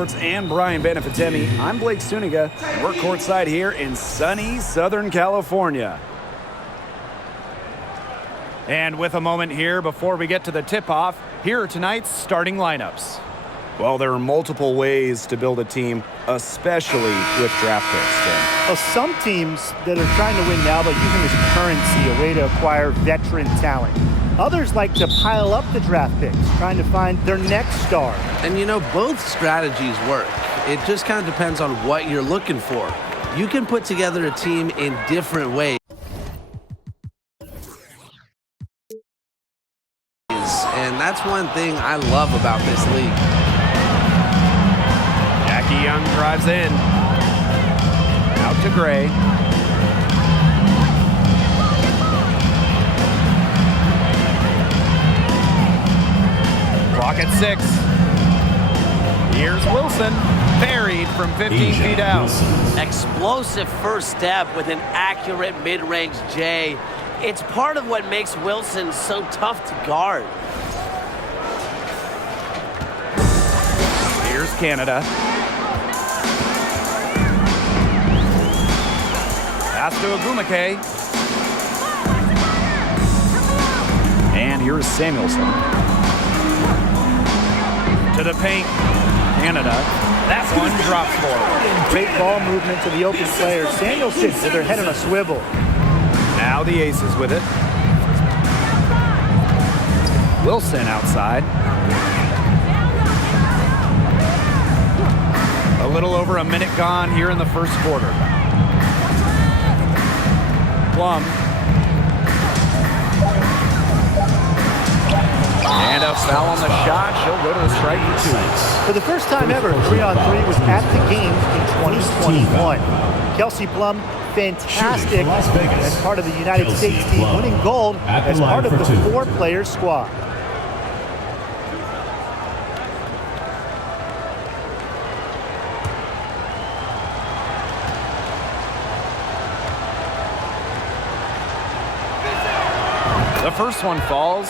Sports and Brian Benefitemi. I'm Blake Suniga. We're courtside here in sunny Southern California. And with a moment here before we get to the tip-off, here are tonight's starting lineups. Well, there are multiple ways to build a team, especially with draft picks, Tim. Well, some teams that are trying to win now, they'll use them as currency, a way to acquire veteran talent. Others like to pile up the draft picks, trying to find their next star. And you know, both strategies work. It just kind of depends on what you're looking for. You can put together a team in different ways. And that's one thing I love about this league. Jackie Young drives in. Out to Gray. Clock at 6. Here's Wilson. Buried from 15 feet out. Explosive first step with an accurate mid-range J. It's part of what makes Wilson so tough to guard. Here's Canada. Pass to Agumake. And here's Samuelson. To the paint. Canada. That one drops forward. Great ball movement to the open player. Samuelson with their head on a swivel. Now the Aces with it. Wilson outside. A little over a minute gone here in the first quarter. Plum. And a foul on the shot. She'll go to the strike for 2. For the first time ever, 3-on-3 was at the game in 2021. Kelsey Plum, fantastic as part of the United States team, winning gold as part of the 4-player squad. The first one falls,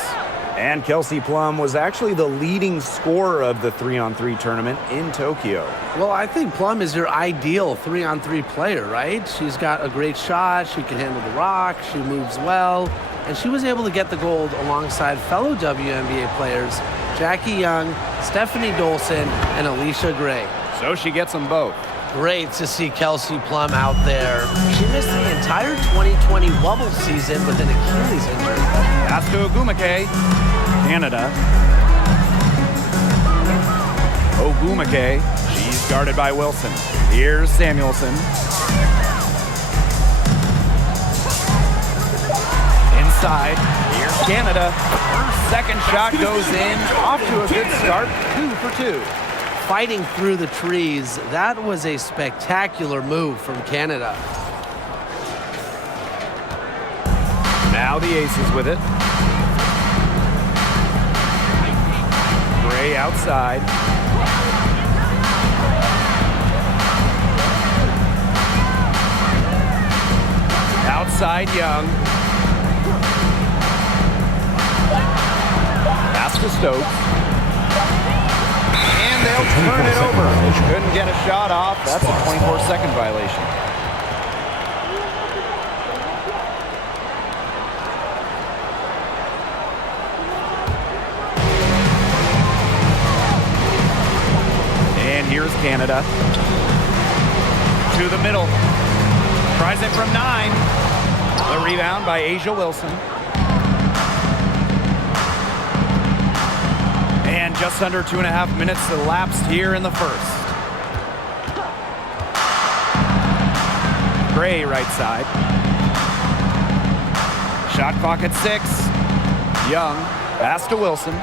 and Kelsey Plum was actually the leading scorer of the 3-on-3 tournament in Tokyo. Well, I think Plum is your ideal 3-on-3 player, right? She's got a great shot, she can handle the rock, she moves well, and she was able to get the gold alongside fellow WNBA players Jackie Young, Stephanie Dolson, and Alicia Gray. So she gets them both. Great to see Kelsey Plum out there. She missed the entire 2020 bubble season with an Achilles injury. Pass to Agumake. Canada. Agumake. She's guarded by Wilson. Here's Samuelson. Inside. Here's Canada. Her second shot goes in. Off to a good start. 2 for 2. Fighting through the trees, that was a spectacular move from Canada. Now the Aces with it. Gray outside. Outside Young. Pass to Stokes. And they'll turn it over. Couldn't get a shot off. That's a 24-second violation. And here's Canada. To the middle. Tries it from 9. The rebound by A'ja Wilson. And just under 2.5 minutes elapsed here in the first. Gray right side. Shot clock at 6. Young. Pass to Wilson.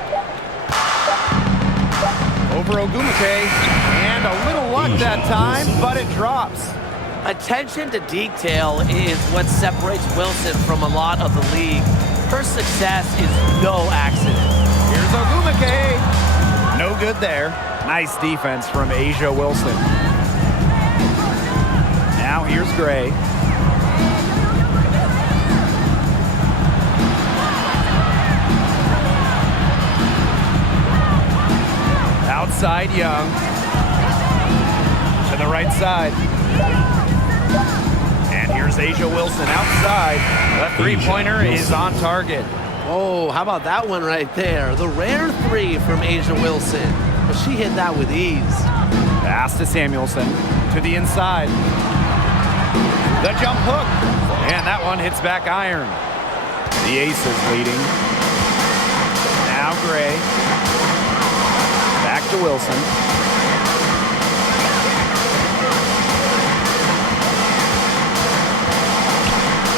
Over Agumake. And a little luck that time, but it drops. Attention to detail is what separates Wilson from a lot of the league. Her success is no accident. Here's Agumake. No good there. Nice defense from A'ja Wilson. Now here's Gray. Outside Young. right side. And here's Asia Wilson outside. The three-pointer is on target. Oh, how about that one right there? The rare three from Asia Wilson. But she hit that with ease. Pass to Samuelson. To the inside. The jump hook. And that one hits back iron. The Aces leading. Now Gray. Back to Wilson.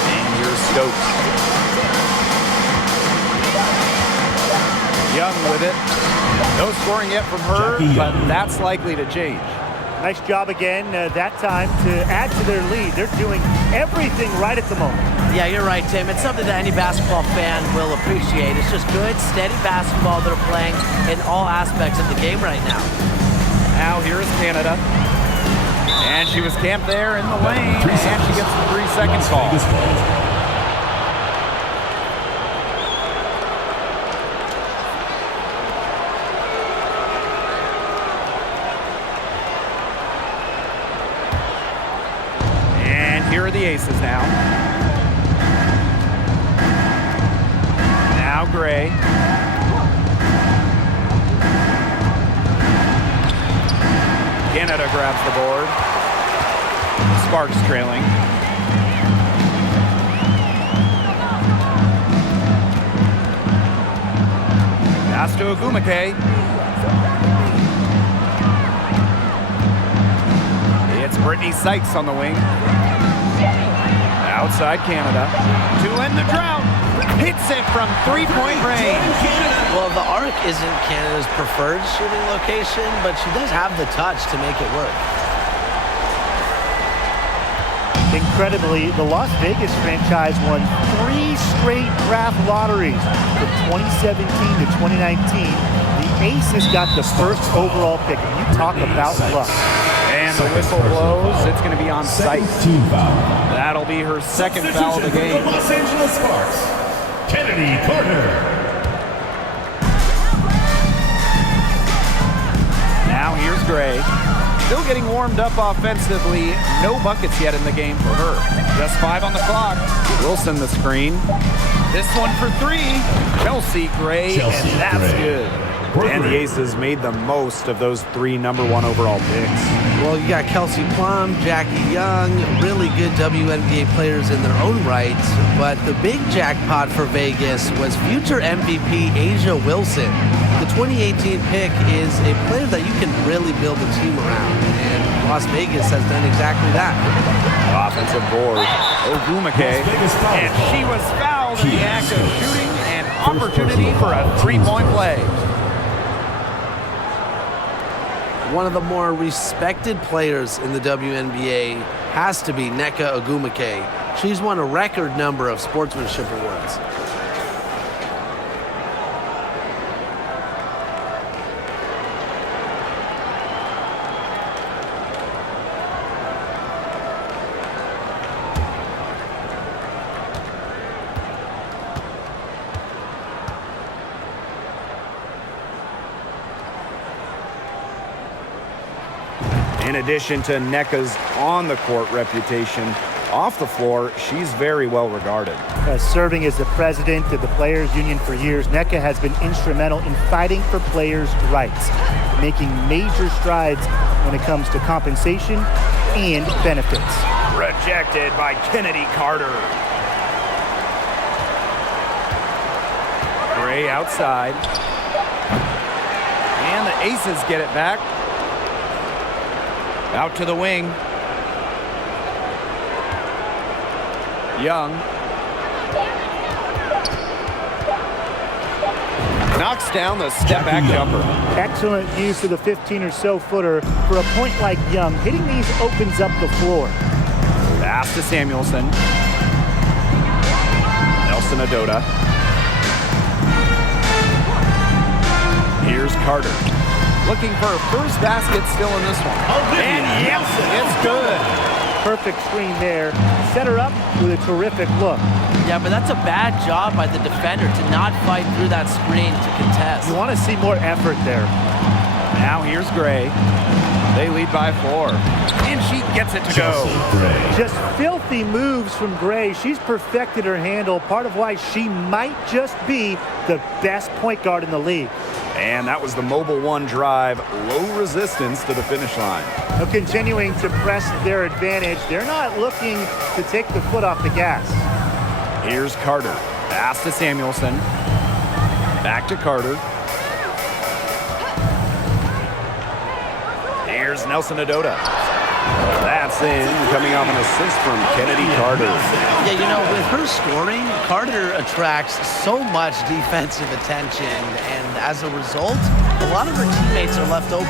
And here's Stokes. Young with it. No scoring yet from her, but that's likely to change. Nice job again that time to add to their lead. They're doing everything right at the moment. Yeah, you're right, Tim. It's something that any basketball fan will appreciate. It's just good, steady basketball they're playing in all aspects of the game right now. Now here is Canada. And she was camped there in the lane, and she gets the 3-second call. Here are the Aces now. Now Gray. Canada grabs the board. Sparks trailing. Pass to Ogumake. It's Brittany Sykes on the wing. Outside Canada to end the drought. Hits it from three-point range. Well, the arc isn't Canada's preferred shooting location, but she does have the touch to make it work. Incredibly, the Las Vegas franchise won 3 straight draft lotteries from 2017 to 2019. The Aces got the first overall pick. And you talk about luck. And the whistle blows. It's going to be on site. That'll be her second foul of the game. Los Angeles Sparks, Kennedy Carter. Now here's Gray. Still getting warmed up offensively. No buckets yet in the game for her. Just 5 on the clock. Wilson the screen. This one for 3. Chelsea Gray, and that's good. And the Aces made the most of those 3 #1 overall picks. Well, you got Kelsey Plum, Jackie Young, really good WNBA players in their own right. But the big jackpot for Vegas was future MVP Asia Wilson. The 2018 pick is a player that you can really build a team around. And Las Vegas has done exactly that. Offensive board. Ogumake. And she was fouled in the act of shooting, and opportunity for a 3-point play. One of the more respected players in the WNBA has to be Nneka Ogumake. She's won a record number of sportsmanship awards. In addition to Nneka's on-the-court reputation, off the floor, she's very well regarded. Serving as the president of the Players Union for years, Nneka has been instrumental in fighting for players' rights, making major strides when it comes to compensation and benefits. Rejected by Kennedy Carter. Gray outside. And the Aces get it back. Out to the wing. Young. Knocks down the step-back jumper. Excellent use of the 15 or so footer. For a point like Young, hitting these opens up the floor. Pass to Samuelson. Nelson Adota. Here's Carter. Looking for her first basket still in this one. And yes, it's good. Perfect screen there. Set her up with a terrific look. Yeah, but that's a bad job by the defender to not fight through that screen to contest. You want to see more effort there. Now here's Gray. They lead by 4. And she gets it to go. Just filthy moves from Gray. She's perfected her handle, part of why she might just be the best point guard in the league. And that was the Mobile One drive. Low resistance to the finish line. Now continuing to press their advantage. They're not looking to take the foot off the gas. Here's Carter. Pass to Samuelson. Back to Carter. Here's Nelson Adota. That's in, coming off an assist from Kennedy Carter. Yeah, you know, with her scoring, Carter attracts so much defensive attention, and as a result, a lot of her teammates are left open.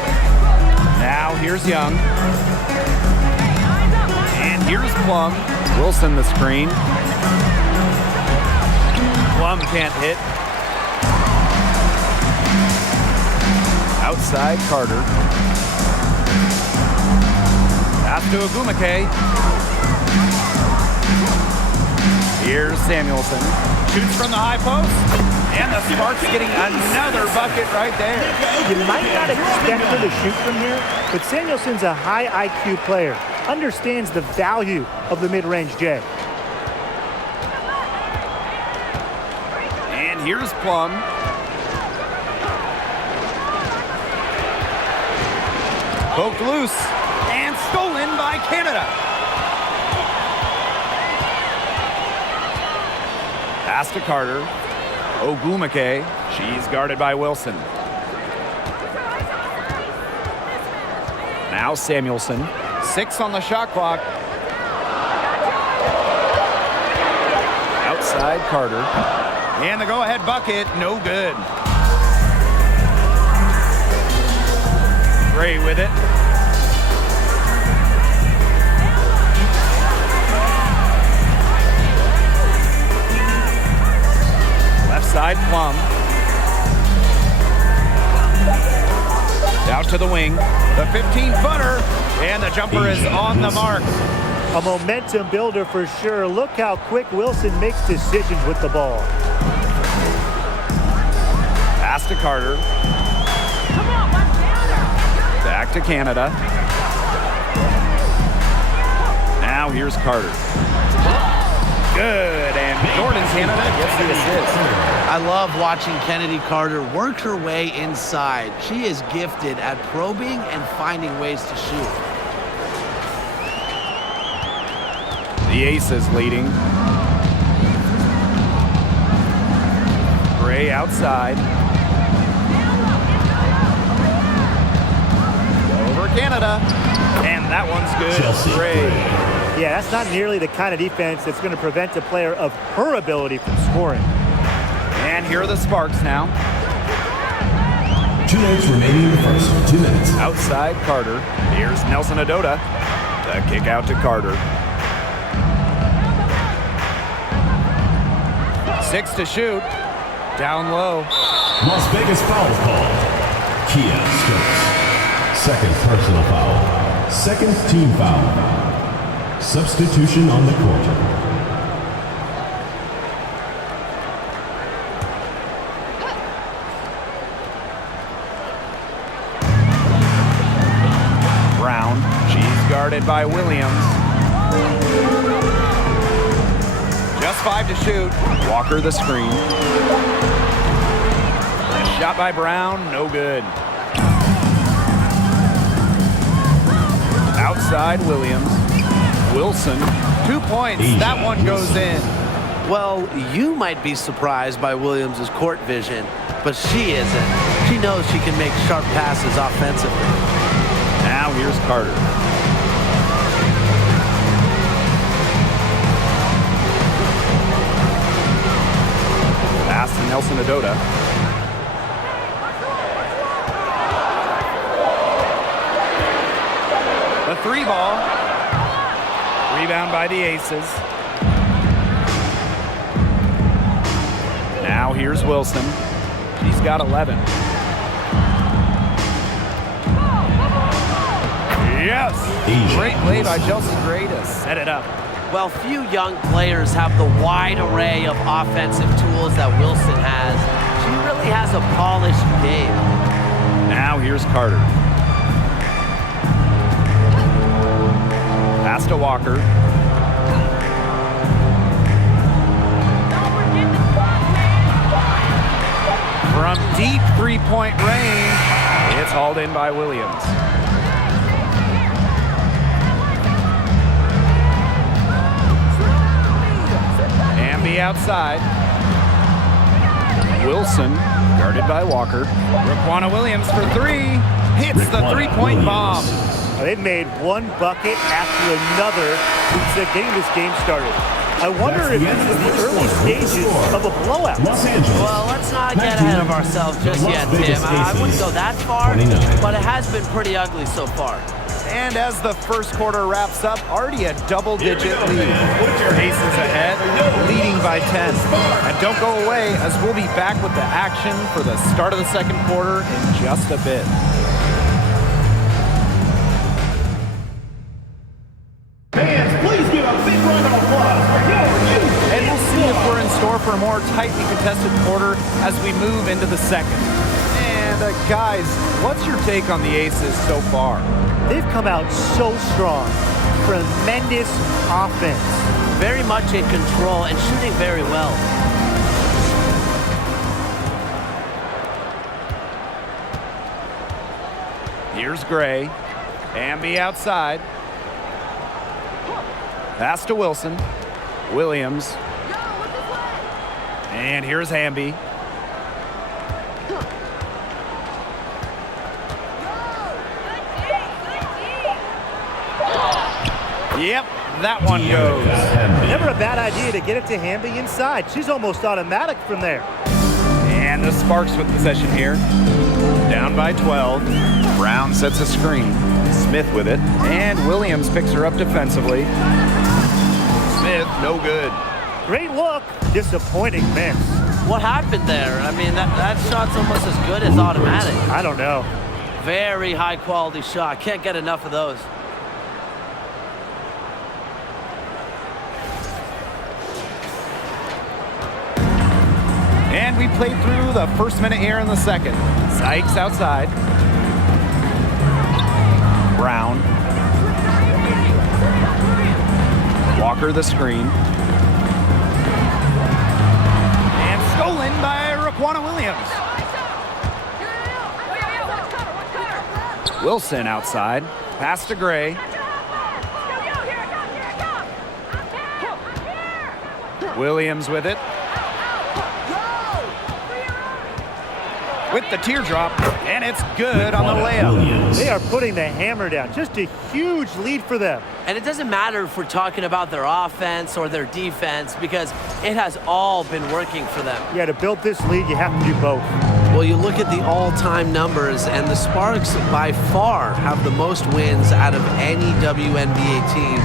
Now here's Young. And here's Plum. Wilson the screen. Plum can't hit. Outside Carter. Pass to Ogumake. Here's Samuelson. Shoots from the high post. And the Sparks getting another bucket right there. You might not expect her to shoot from here, but Samuelson's a high IQ player. Understands the value of the mid-range J. And here's Plum. Poked loose. And stolen by Canada. Pass to Carter. Ogumake. She's guarded by Wilson. Now Samuelson. 6 on the shot clock. Outside Carter. And the go-ahead bucket, no good. Gray with it. Left side, Plum. Out to the wing. The 15-footer. And the jumper is on the mark. A momentum builder for sure. Look how quick Wilson makes decisions with the ball. Pass to Carter. Back to Canada. Now here's Carter. Good, and Jordan Canada gets the assist. I love watching Kennedy Carter work her way inside. She is gifted at probing and finding ways to shoot. The Aces leading. Gray outside. Over Canada. And that one's good. Gray. Yeah, that's not nearly the kind of defense that's going to prevent a player of her ability from scoring. And here are the Sparks now. 2 minutes remaining in the first. 2 minutes. Outside Carter. Here's Nelson Adota. The kick out to Carter. 6 to shoot. Down low. Las Vegas foul call. Kia Stokes. Second personal foul. Second team foul. Substitution on the court. Brown. She's guarded by Williams. Just 5 to shoot. Walker the screen. Shot by Brown, no good. Outside Williams. Wilson, 2 points. That one goes in. Well, you might be surprised by Williams' court vision, but she isn't. She knows she can make sharp passes offensively. Now here's Carter. Pass to Nelson Adota. The 3 ball. Rebound by the Aces. Now here's Wilson. He's got 11. Yes! Great play by Chelsea Gray to set it up. Well, few young players have the wide array of offensive tools that Wilson has. She really has a polished game. Now here's Carter. Pass to Walker. From deep three-point range, it's hauled in by Williams. Hamby outside. Wilson guarded by Walker. Raquana Williams for three. Hits the three-point bomb. They've made one bucket after another since the game started. I wonder if this is the early stages of a blowout. Well, let's not get ahead of ourselves just yet, Tim. I wouldn't go that far, but it has been pretty ugly so far. And as the first quarter wraps up, already a double-digit lead. Aces ahead, leading by 10. And don't go away, as we'll be back with the action for the start of the second quarter in just a bit. Fans, please give a big round of applause for And we'll see if we're in store for a more tightly contested quarter as we move into the second. And guys, what's your take on the Aces so far? They've come out so strong. Tremendous offense. Very much in control and shooting very well. Here's Gray. Hamby outside. Pass to Wilson. Williams. And here's Hamby. Yep, that one goes. Never a bad idea to get it to Hamby inside. She's almost automatic from there. And the Sparks with possession here. Down by 12. Brown sets a screen. Smith with it. And Williams picks her up defensively. Smith, no good. Great look. Disappointing miss. What happened there? I mean, that shot's almost as good as automatic. I don't know. Very high quality shot. Can't get enough of those. And we played through the first minute here in the second. Sykes outside. Brown. Walker the screen. And stolen by Raquana Williams. Wilson outside. Pass to Gray. Williams with it. With the teardrop, and it's good on the layup. They are putting the hammer down. Just a huge lead for them. And it doesn't matter if we're talking about their offense or their defense, because it has all been working for them. Yeah, to build this lead, you have to do both. Well, you look at the all-time numbers, and the Sparks by far have the most wins out of any WNBA team.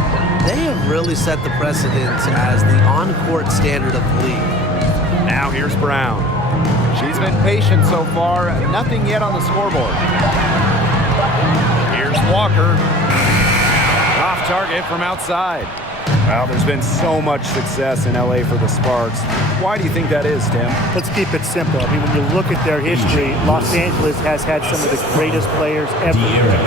They have really set the precedent as the on-court standard of the league. Now here's Brown. She's been patient so far, nothing yet on the scoreboard. Here's Walker. Off target from outside. Well, there's been so much success in LA for the Sparks. Why do you think that is, Tim? Let's keep it simple. I mean, when you look at their history, Los Angeles has had some of the greatest players ever.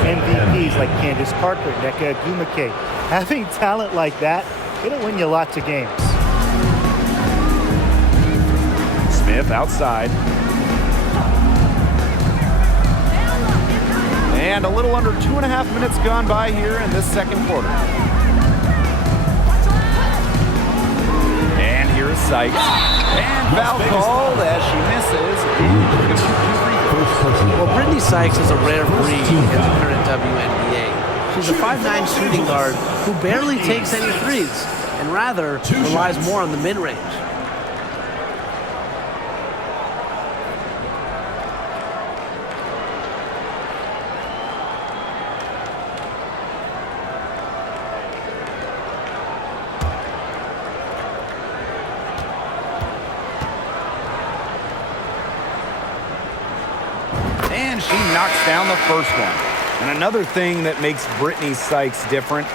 MVPs like Candace Parker, Nneka Ogwumike. Having talent like that, it'll win you lots of games. Smith outside. And a little under 2.5 minutes gone by here in this second quarter. And here's Sykes. And foul called as she misses. Well, Brittany Sykes is a rare breed in the current WNBA. She's a 5'9" shooting guard who barely takes any threes and rather relies more on the mid-range. And she knocks down the first one. And another thing that makes Brittany Sykes different,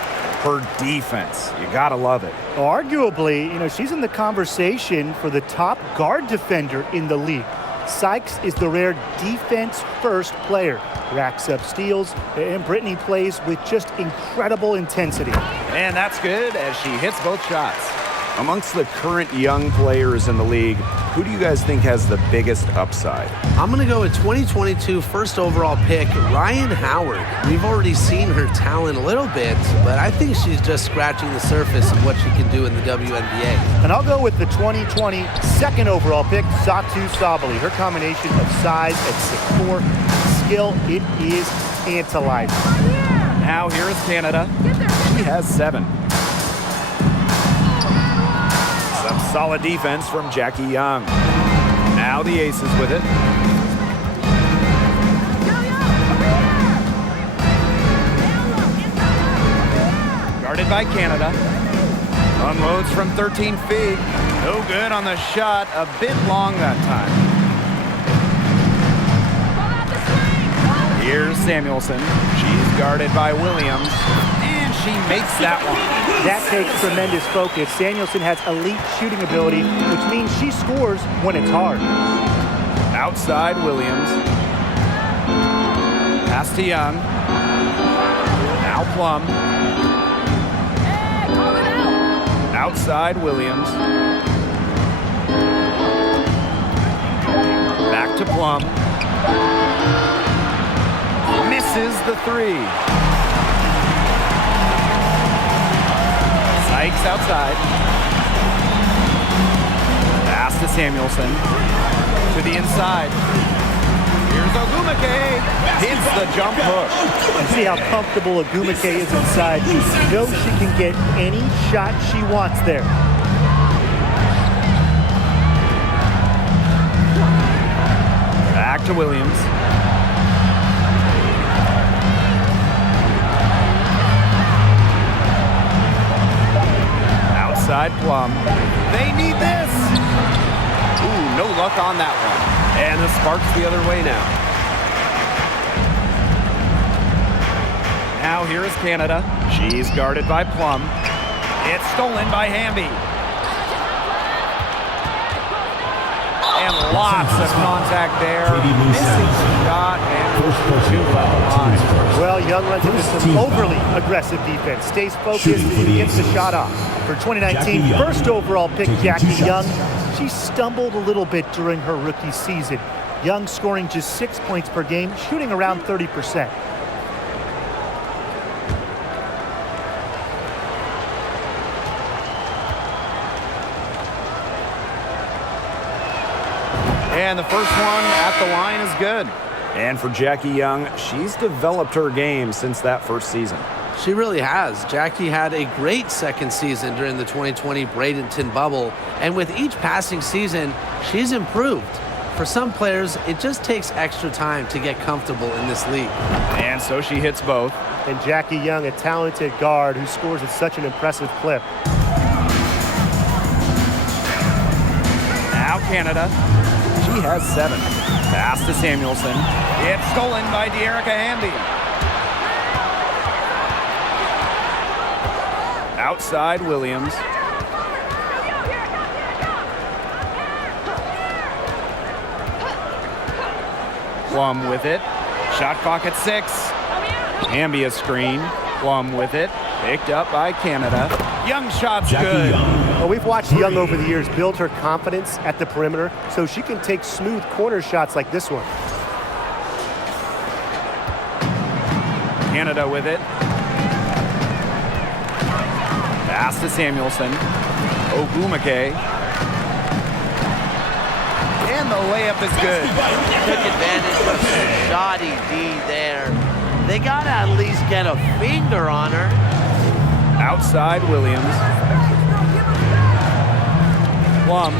her defense. You gotta love it. Arguably, she's in the conversation for the top guard defender in the league. Sykes is the rare defense-first player. Racks up steals, and Brittany plays with just incredible intensity. And that's good as she hits both shots. Amongst the current young players in the league, who do you guys think has the biggest upside? I'm going to go with 2022 first overall pick, Ryan Howard. We've already seen her talent a little bit, but I think she's just scratching the surface of what she can do in the WNBA. And I'll go with the 2020 second overall pick, Satu Sabali. Her combination of size at 6'4", skill, it is tantalizing. Now here is Canada. She has 7. Some solid defense from Jackie Young. Now the Aces with it. Guarded by Canada. Unloads from 13 feet. No good on the shot. A bit long that time. Here's Samuelson. She's guarded by Williams. And she makes that one. That takes tremendous focus. Samuelson has elite shooting ability, which means she scores when it's hard. Outside Williams. Pass to Young. Now Plum. Outside Williams. Back to Plum. Misses the 3. Sykes outside. Pass to Samuelson. To the inside. Here's Ogumake. Hits the jump hook. You see how comfortable Ogumake is inside. She knows she can get any shot she wants there. Back to Williams. Outside Plum. They need this. Ooh, no luck on that one. And the Sparks the other way now. Now here is Canada. She's guarded by Plum. It's stolen by Hamby. And lots of contact there. Missing the shot and 2 left line. Well, Young runs into some overly aggressive defense. Stays focused and gets the shot off. For 2019 first overall pick, Jackie Young. She stumbled a little bit during her rookie season. Young scoring just 6 points per game, shooting around 30%. And the first one at the line is good. And for Jackie Young, she's developed her game since that first season. She really has. Jackie had a great second season during the 2020 Bradenton bubble, and with each passing season, she's improved. For some players, it just takes extra time to get comfortable in this league. And so she hits both. And Jackie Young, a talented guard who scores at such an impressive clip. Now Canada. She has 7. Pass to Samuelson. It's stolen by De'Erica Hamby. Outside Williams. Plum with it. Shot clock at 6. Hamby a screen. Plum with it. Picked up by Canada. Young shot's good. Well, we've watched Young over the years build her confidence at the perimeter so she can take smooth corner shots like this one. Canada with it. Pass to Samuelson. Ogumake. And the layup is good. Took advantage of some shoddy D there. They got to at least get a finger on her. Outside Williams. Plum.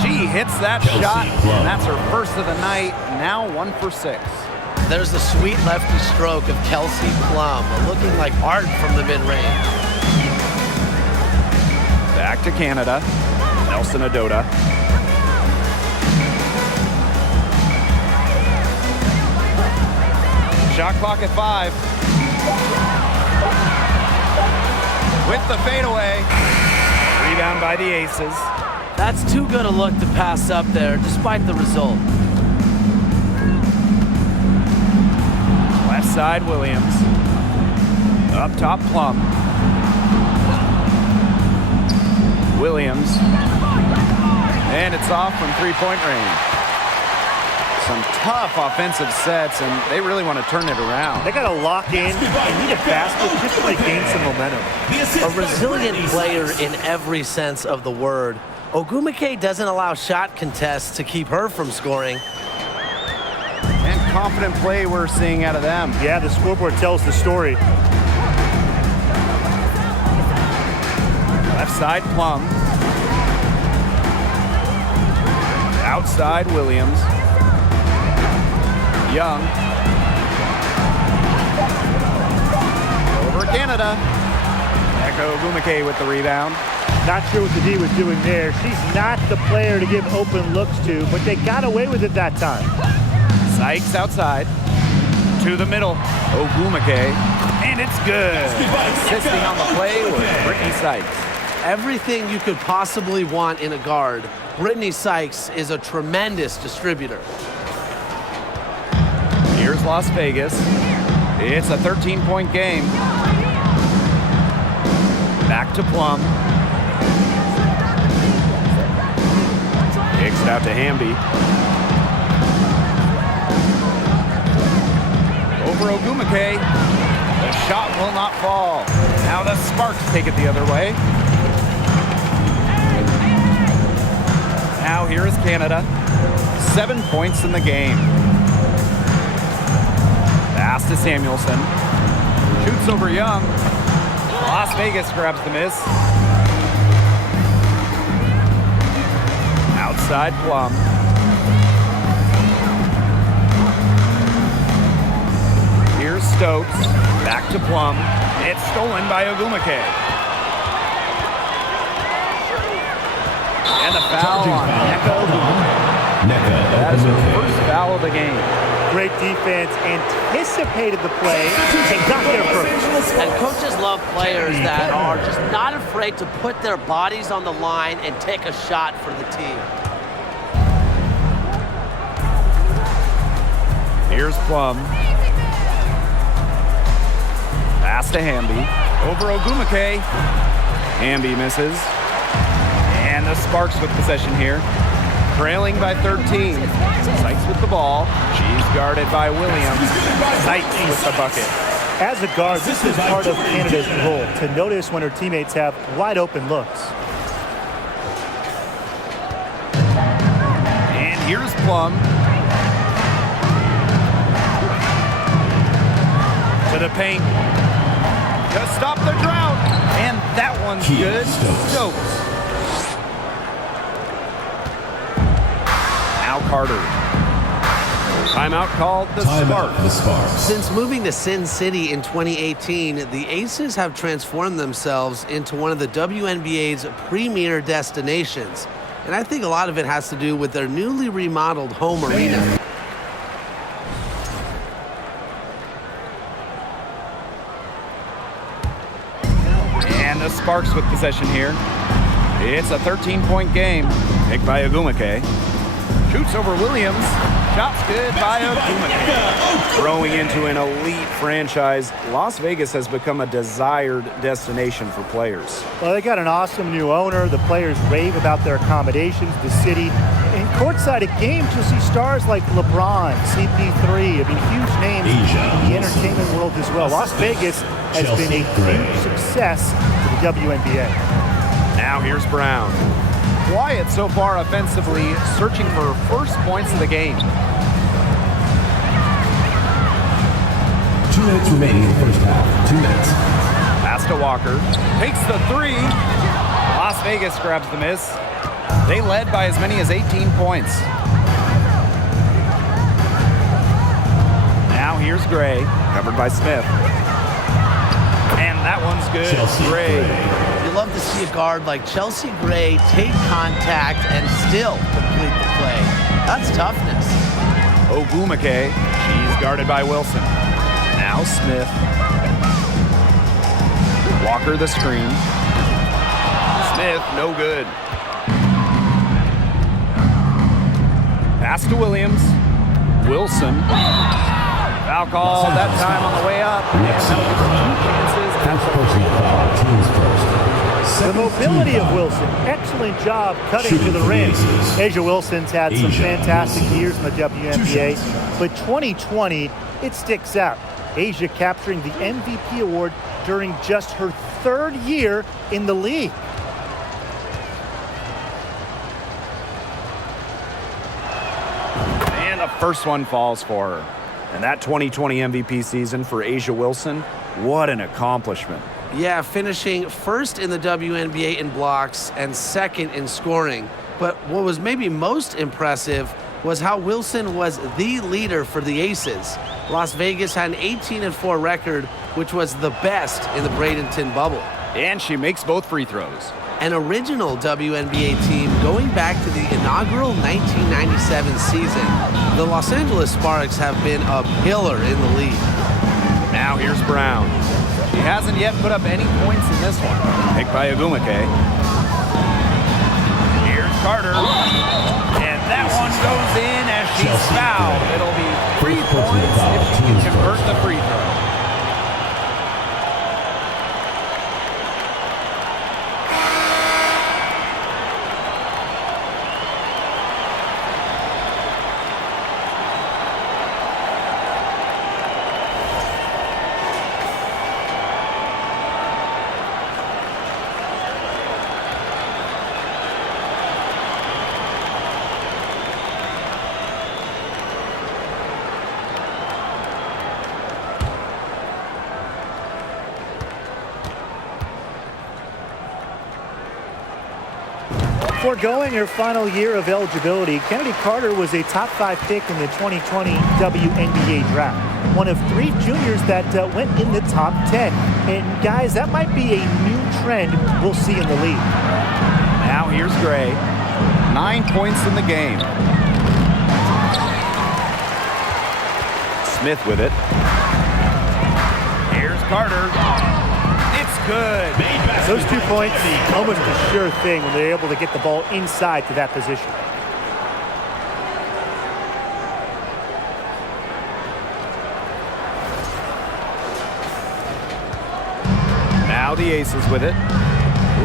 She hits that shot, and that's her first of the night. Now 1 for 6. There's the sweet lefty stroke of Kelsey Plum, looking like art from the mid-range. Back to Canada. Nelson Adota. Shot clock at 5. With the fadeaway. Rebound by the Aces. That's too good a look to pass up there, despite the result. Left side, Williams. Up top, Plum. Williams. And it's off from three-point range. Some tough offensive sets, and they really want to turn it around. They got to lock in and need a basket just to like gain some momentum. A resilient player in every sense of the word. Ogwumike doesn't allow shot contests to keep her from scoring. And confident play we're seeing out of them. Yeah, the scoreboard tells the story. Left side, Plum. Outside, Williams. Young. Over Canada. Echo Ogwumike with the rebound. Not sure what the D was doing there. She's not the player to give open looks to, but they got away with it that time. Sykes outside. To the middle. Ogwumike. And it's good. Assisting on the play was Brittany Sykes. Everything you could possibly want in a guard, Brittany Sykes is a tremendous distributor. Here's Las Vegas. It's a 13-point game. Back to Plum. Kicks it out to Hamby. Over Ogwumike. The shot will not fall. Now the Sparks take it the other way. Now here is Canada. 7 points in the game. Pass to Samuelson. Shoots over Young. Las Vegas grabs the miss. Outside Plum. Here's Stokes. Back to Plum. It's stolen by Ogwumike. And the foul on Nneka Ogwumike. That is her first foul of the game. Great defense, anticipated the play, and got there first. And coaches love players that are just not afraid to put their bodies on the line and take a shot for the team. Here's Plum. Pass to Hamby. Over Ogwumike. Hamby misses. And the Sparks with possession here. Trailing by 13. Sykes with the ball. She's guarded by Williams. Sykes with the bucket. As a guard, this is part of Canada's role, to notice when her teammates have wide open looks. And here's Plum. To the paint. To stop the drought. And that one's good. Stokes. Now Carter. Timeout called the Sparks. Since moving to Sin City in 2018, the Aces have transformed themselves into one of the WNBA's premier destinations. And I think a lot of it has to do with their newly remodeled home arena. And the Sparks with possession here. It's a 13-point game. Picked by Ogwumike. Shoots over Williams. Shot's good by Ogwumike. Growing into an elite franchise, Las Vegas has become a desired destination for players. Well, they got an awesome new owner. The players rave about their accommodations, the city. In courtside at games, you'll see stars like LeBron, CP3, huge names in the entertainment world as well. Las Vegas has been a huge success for the WNBA. Now here's Brown. Quiet so far offensively, searching for first points of the game. 2 minutes remaining in the first half. 2 minutes. Pass to Walker. Takes the three. Las Vegas grabs the miss. They led by as many as 18 points. Now here's Gray, covered by Smith. And that one's good. Gray. You love to see a guard like Chelsea Gray take contact and still complete the play. That's toughness. Ogwumike. She's guarded by Wilson. Now Smith. Walker the screen. Smith, no good. Pass to Williams. Wilson. Foul call that time on the way up. And that'll give them 2 chances. The mobility of Wilson, excellent job cutting to the rim. Asia Wilson's had some fantastic years in the WNBA, but 2020, it sticks out. Asia capturing the MVP award during just her 3rd year in the league. And the first one falls for her. And that 2020 MVP season for Asia Wilson, what an accomplishment. Yeah, finishing 1st in the WNBA in blocks and 2nd in scoring. But what was maybe most impressive was how Wilson was the leader for the Aces. Las Vegas had an 18-4 record, which was the best in the Bradenton bubble. And she makes both free throws. An original WNBA team going back to the inaugural 1997 season, the Los Angeles Sparks have been a pillar in the league. Now here's Brown. She hasn't yet put up any points in this one. Picked by Agumake. Here's Carter. And that one goes in as she's fouled. It'll be 3 points if she can convert the free throw. Foregoing her final year of eligibility, Kennedy Carter was a top 5 pick in the 2020 WNBA draft. One of 3 juniors that went in the top 10. And guys, that might be a new trend we'll see in the league. Now here's Gray. 9 points in the game. Smith with it. Here's Carter. It's good. Those 2 points, almost a sure thing when they're able to get the ball inside to that position. Now the Aces with it,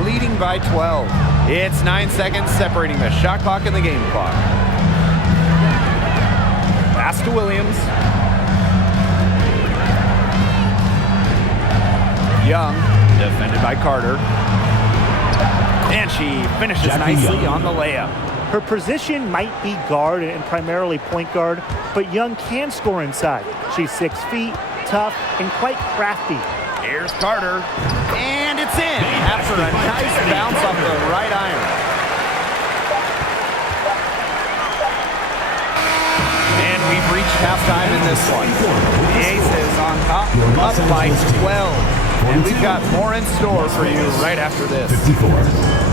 leading by 12. It's 9 seconds separating the shot clock and the game clock. Pass to Williams. Young, defended by Carter. And she finishes nicely on the layup. Her position might be guard and primarily point guard, but Young can score inside. She's 6 feet, tough, and quite crafty. Here's Carter, and it's in after a nice bounce off the right iron. And we've reached halftime in this one. The Aces on top, up by 12. And we've got more in store for you right after this. 54.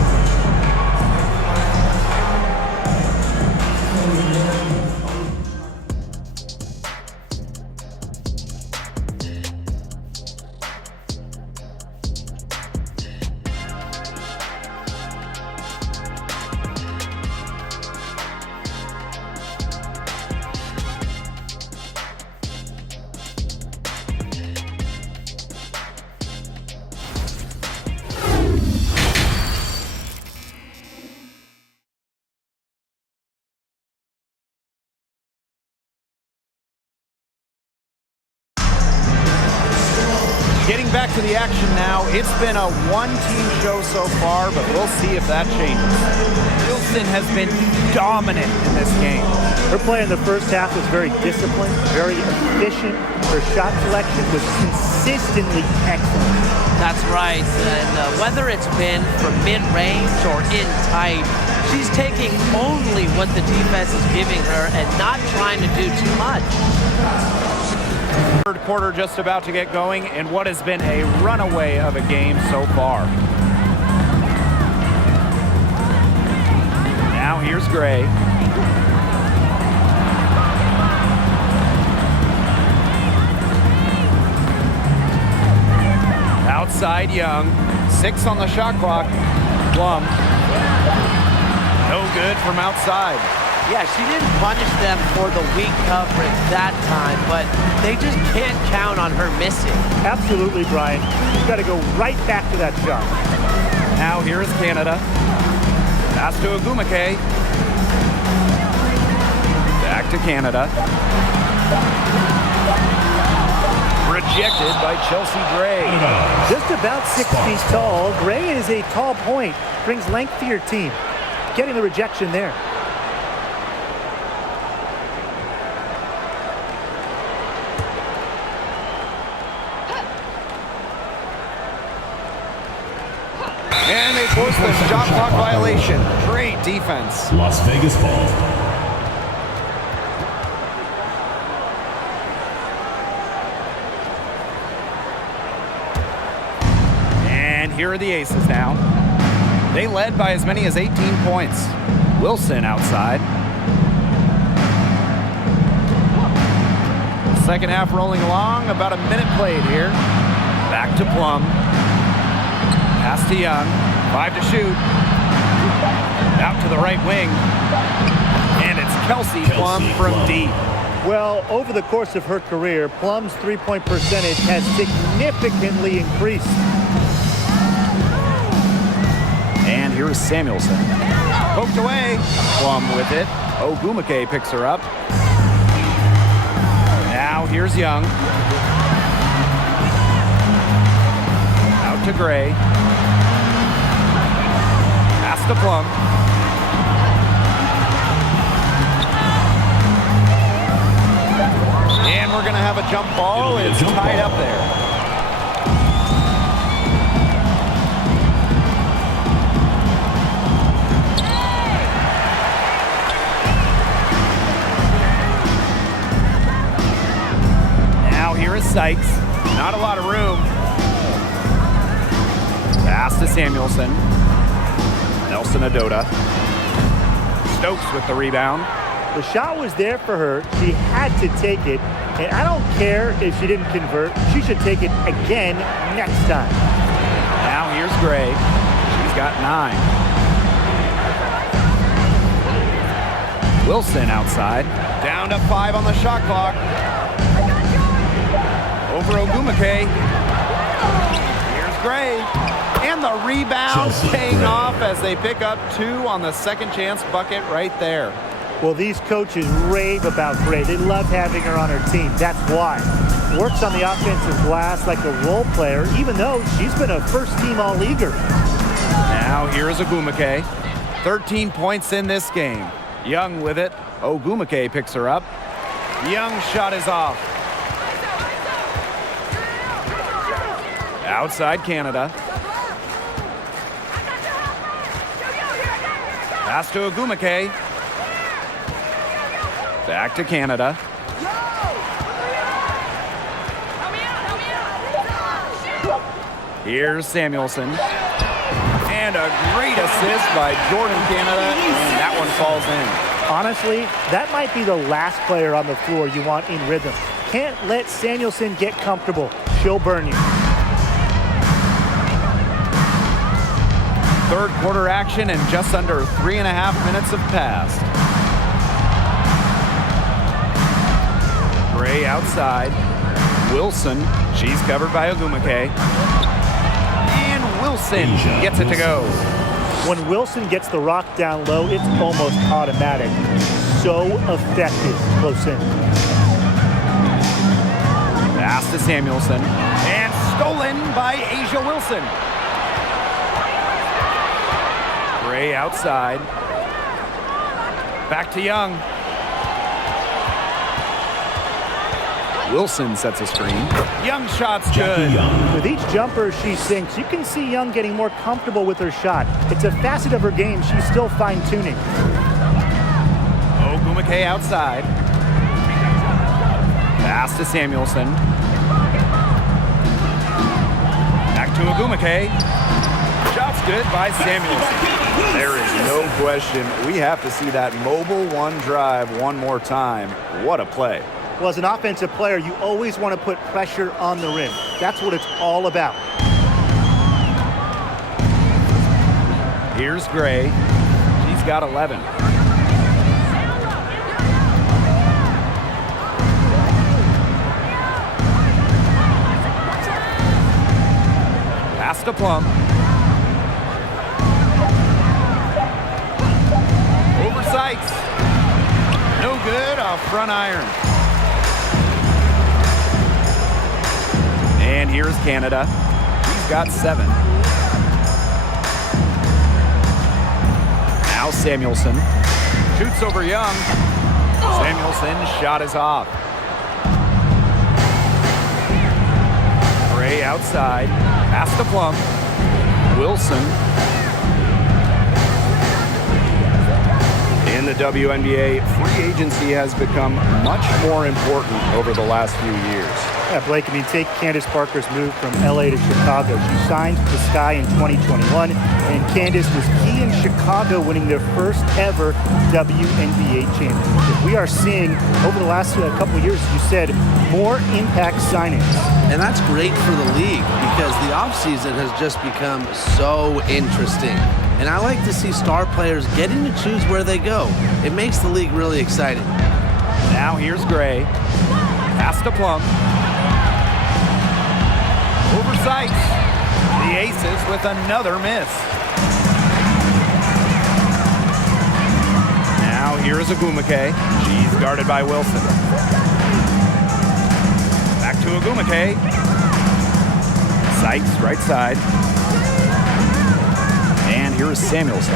Getting back to the action now. It's been a one-team show so far, but we'll see if that changes. Wilson has been dominant in this game. Her play in the first half was very disciplined, very efficient. Her shot selection was consistently excellent. That's right. And whether it's been from mid-range or in tight, she's taking only what the defense is giving her and not trying to do too much. Third quarter just about to get going in what has been a runaway of a game so far. Now here's Gray. Outside Young. 6 on the shot clock. Plum. No good from outside. Yeah, she didn't punish them for the weak coverage that time, but they just can't count on her missing. Absolutely, Brian. You've got to go right back to that shot. Now here is Canada. Pass to Ogumake. Back to Canada. Rejected by Chelsea Gray. Just about 6 feet tall, Gray is a tall point. Brings length to your team. Getting the rejection there. And they force the shot clock violation. Great defense. Las Vegas ball. And here are the Aces now. They led by as many as 18 points. Wilson outside. Second half rolling along. About a minute played here. Back to Plum. Pass to Young. 5 to shoot. Out to the right wing. And it's Kelsey Plum from deep. Well, over the course of her career, Plum's three-point percentage has significantly increased. And here is Samuelson. Poked away. Plum with it. Ogumake picks her up. Now here's Young. Out to Gray. Pass to Plum. And we're going to have a jump ball. It's tied up there. Here is Sykes. Not a lot of room. Pass to Samuelson. Nelson Adota. Stokes with the rebound. The shot was there for her. She had to take it. And I don't care if she didn't convert. She should take it again next time. Now here's Gray. She's got 9. Wilson outside. Down to 5 on the shot clock. Over Ogumake. Here's Gray. And the rebound paying off as they pick up 2 on the second chance bucket right there. Well, these coaches rave about Gray. They love having her on her team. That's why. Works on the offensive glass like a role player, even though she's been a first-team All-Leaguer. Now here's Ogumake. 13 points in this game. Young with it. Ogumake picks her up. Young's shot is off. Outside Canada. Pass to Ogumake. Back to Canada. Here's Samuelson. And a great assist by Jordan Canada, and that one falls in. Honestly, that might be the last player on the floor you want in rhythm. Can't let Samuelson get comfortable. She'll burn you. Third quarter action and just under 3.5 minutes have passed. Gray outside. Wilson, she's covered by Ogumake. And Wilson gets it to go. When Wilson gets the rock down low, it's almost automatic. So effective close in. Pass to Samuelson. And stolen by Asia Wilson. Gray outside. Back to Young. Wilson sets a screen. Young shot's good. With each jumper she sinks, you can see Young getting more comfortable with her shot. It's a facet of her game she's still fine-tuning. Ogumake outside. Pass to Samuelson. Back to Ogumake. Shot's good by Samuelson. There is no question. We have to see that mobile one drive one more time. What a play. Well, as an offensive player, you always want to put pressure on the rim. That's what it's all about. Here's Gray. She's got 11. Pass to Plum. Over Sykes. No good off front iron. And here's Canada. She's got 7. Now Samuelson. Shoots over Young. Samuelson's shot is off. Gray outside. Pass to Plum. Wilson. In the WNBA, free agency has become much more important over the last few years. Yeah, Blake, I mean, take Candace Parker's move from LA to Chicago. She signed with the Sky in 2021, and Candace was key in Chicago winning their first ever WNBA championship. We are seeing, over the last couple of years, as you said, more impact signings. And that's great for the league because the offseason has just become so interesting. And I like to see star players getting to choose where they go. It makes the league really exciting. Now here's Gray. Pass to Plum. Over Sykes. The Aces with another miss. Now here's Agumake. She's guarded by Wilson. Back to Agumake. Sykes, right side. And here's Samuelson.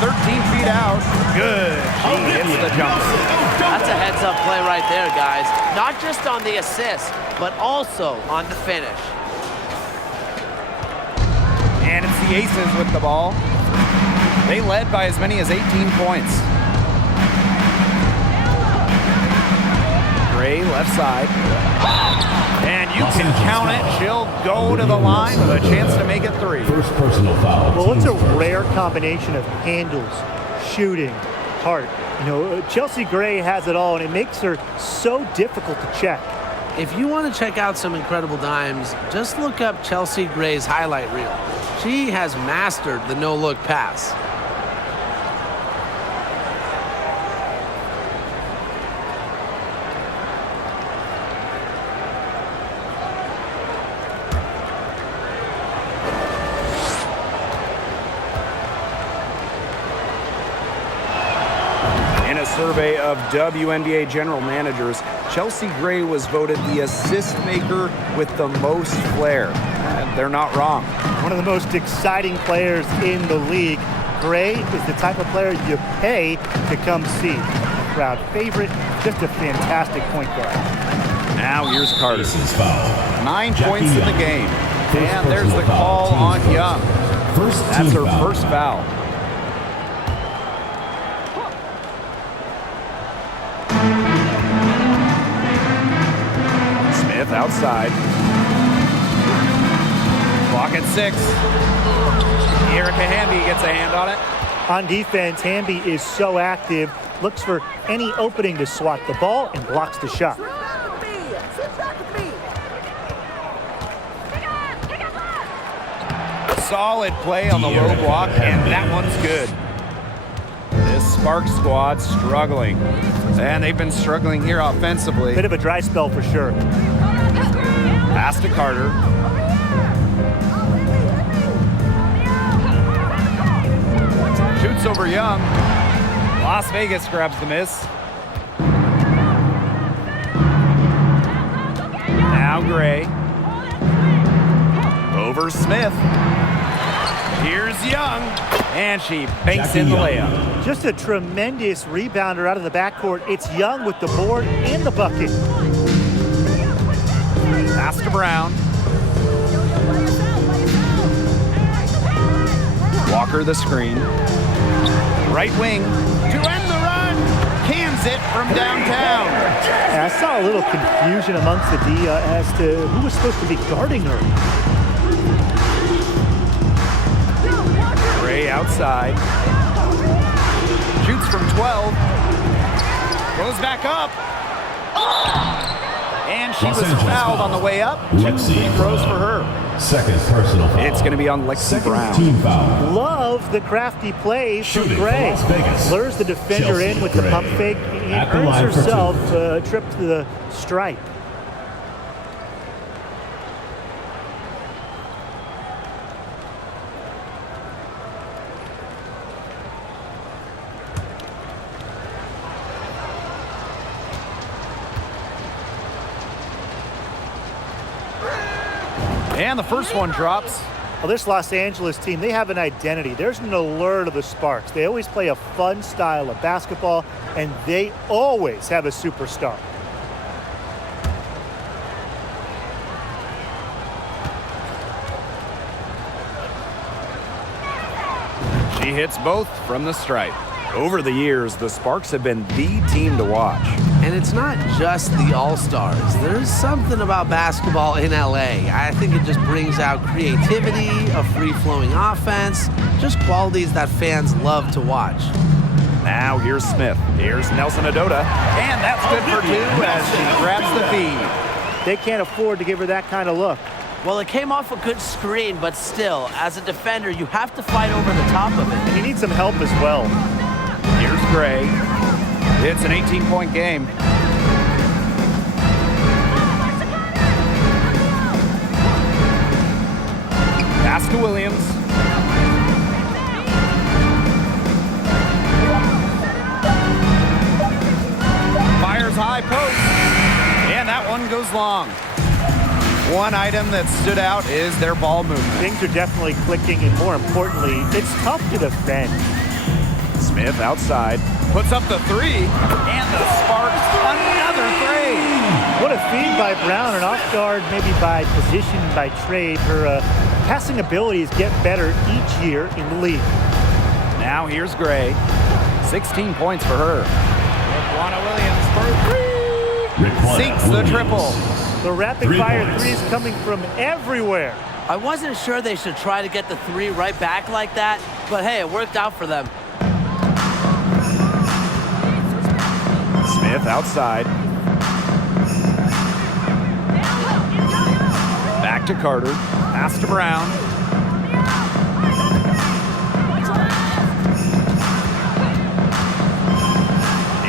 13 feet out. Good. She hits the jumper. That's a heads-up play right there, guys. Not just on the assist, but also on the finish. And it's the Aces with the ball. They led by as many as 18 points. Gray, left side. And you can count it. She'll go to the line with a chance to make it 3. First personal foul. Well, it's a Team first. rare combination of handles, shooting, heart. You know, Chelsea Gray has it all, and it makes her so difficult to check. If you want to check out some incredible dimes, just look up Chelsea Gray's highlight reel. She has mastered the no-look pass. In a survey of WNBA general managers, Chelsea Gray was voted the assist maker with the most flair. And they're not wrong. One of the most exciting players in the league. Gray is the type of player you pay to come see. Crowd favorite, just a fantastic point guard. Now here's Carter. Aces foul. 9 Jackie points in the Young. game. First And there's the personal foul. call Team on first. Young. First That's team her foul. first foul. Smith outside. Clock at 6. Erica Hamby gets a hand on it. On defense, Hamby is so active, looks for any opening to swat the ball and blocks the shot. Solid play on the low block, and that one's good. This Sparks squad struggling. And they've been struggling here offensively. Bit of a dry spell for sure. Pass to Carter. Shoots over Young. Las Vegas grabs the miss. Now Gray. Over Smith. Here's Young. And she banks in the layup. Just a tremendous rebounder out of the backcourt. It's Young with the board and the bucket. Pass to Brown. Walker the screen. Right wing to end the run. Cans it from downtown. And I saw a little confusion amongst the D as to who was supposed to be guarding her. Gray outside. Shoots from 12. Goes back up. And And she Los was Angeles fouled on the way up. 2 Lexi free throws for Brown. her. Second personal foul. It's going to be on Lexi Second Brown. team foul. Loves the crafty plays from Shooting for Gray. Las Vegas. Lures the defender Chelsea in with the Gray. pump fake. And At the earns line for herself two. a trip to the stripe. And the first one drops. Well, this Los Angeles team, they have an identity. There's an allure to the Sparks. They always play a fun style of basketball, and they always have a superstar. She hits both from the stripe. Over the years, the Sparks have been the team to watch. And it's not just the All-Stars. There's something about basketball in LA. I think it just brings out creativity, a free-flowing offense, just qualities that fans love to watch. Now here's Smith. Here's Nelson Adota. And that's good for 2 as she grabs the feed. They can't afford to give her that kind of look. Well, it came off a good screen, but still, as a defender, you have to fight over the top of it. And you need some help as well. Here's Gray. It's an 18-point game. Pass to Williams. Fires high post. And that one goes long. One item that stood out is their ball movement. Things are definitely clicking, and more importantly, it's tough to defend. Smith outside, puts up the 3, and the Sparks another 3. What a feed by Brown, and off guard maybe by position, by trade. Her passing abilities get better each year in the league. Now here's Gray. 16 points for her. Raquana Williams for 3. Sinks the triple. The rapid-fire threes coming from everywhere. I wasn't sure they should try to get the 3 right back like that, but hey, it worked out for them. Smith outside. Back to Carter. Pass to Brown.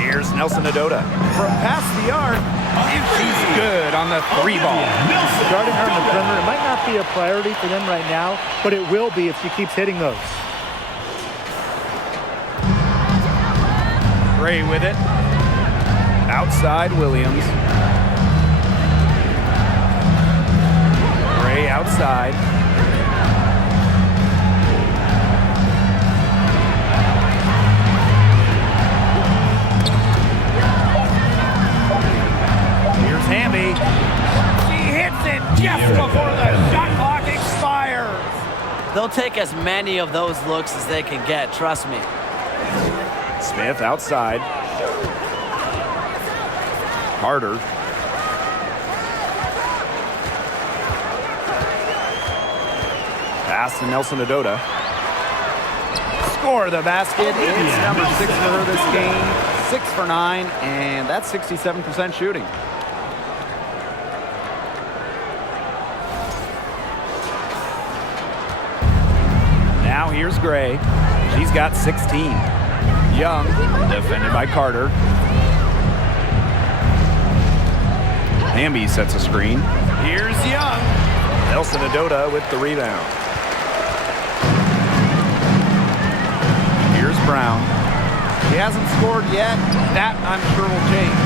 Here's Nelson Adota. From past the arc, and she's good on the 3 ball. Guarding her in the perimeter, it might not be a priority for them right now, but it will be if she keeps hitting those. Gray with it. Outside Williams. Gray outside. Here's Hamby. She hits it just before the shot clock expires. They'll take as many of those looks as they can get, trust me. Smith outside. Carter. Pass to Nelson Adota. Score the basket. It's number 6 for her this game. 6 for 9, and that's 67% shooting. Now here's Gray. She's got 16. Young, defended by Carter. Hamby sets a screen. Here's Young. Nelson Adota with the rebound. Here's Brown. He hasn't scored yet. That, I'm sure, will change.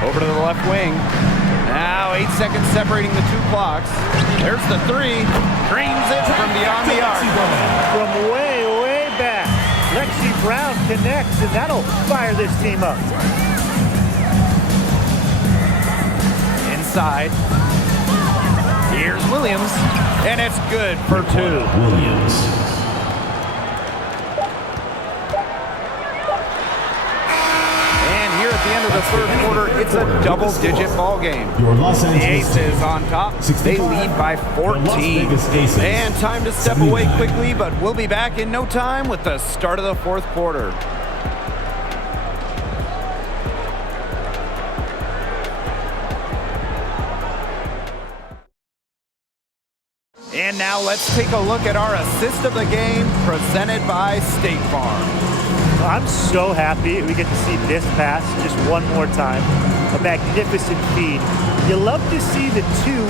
Over to the left wing. Now 8 seconds separating the 2 clocks. There's the 3. Drains it from beyond the arc. From way, way back, Lexi Brown connects, and that'll fire this team up. Inside. Here's Williams, and it's good for 2. Williams. And here at the end of the 3rd quarter, it's a double-digit ball game. Your Los The Angeles Aces on top. They lead by 14. Vegas Aces. And time to step away quickly, but we'll be back in no time with the start of the 4th quarter. And now let's take a look at our assist of the game presented by State Farm. I'm so happy we get to see this pass just one more time. A magnificent feed. You love to see the two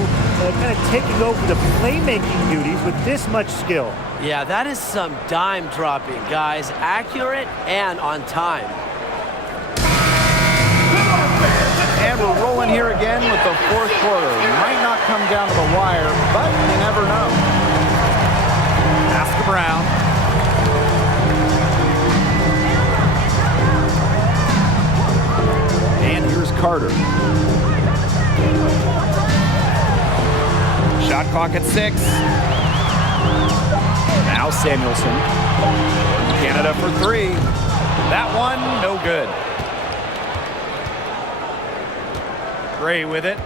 kind of taking over the playmaking duties with this much skill. Yeah, that is some dime dropping, guys. Accurate and on time. And we're rolling here again with the fourth quarter. Might not come down to the wire, but you never know. Pass to Brown. And here's Carter. Shot clock at 6. Now Samuelson. Canada for 3. That one, no good. Gray with it.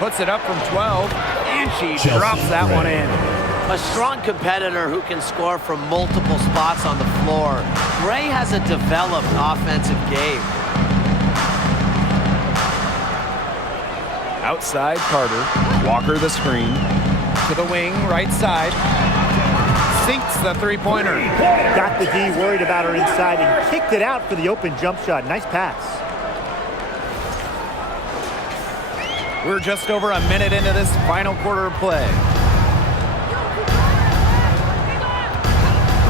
Puts it up from 12, and she drops that one in. A strong competitor who can score from multiple spots on the floor. Gray has a developed offensive game. Outside Carter. Walker the screen. To the wing, right side. Sinks the three-pointer. Got the D worried about her inside and kicked it out for the open jump shot. Nice pass. We're just over a minute into this final quarter of play.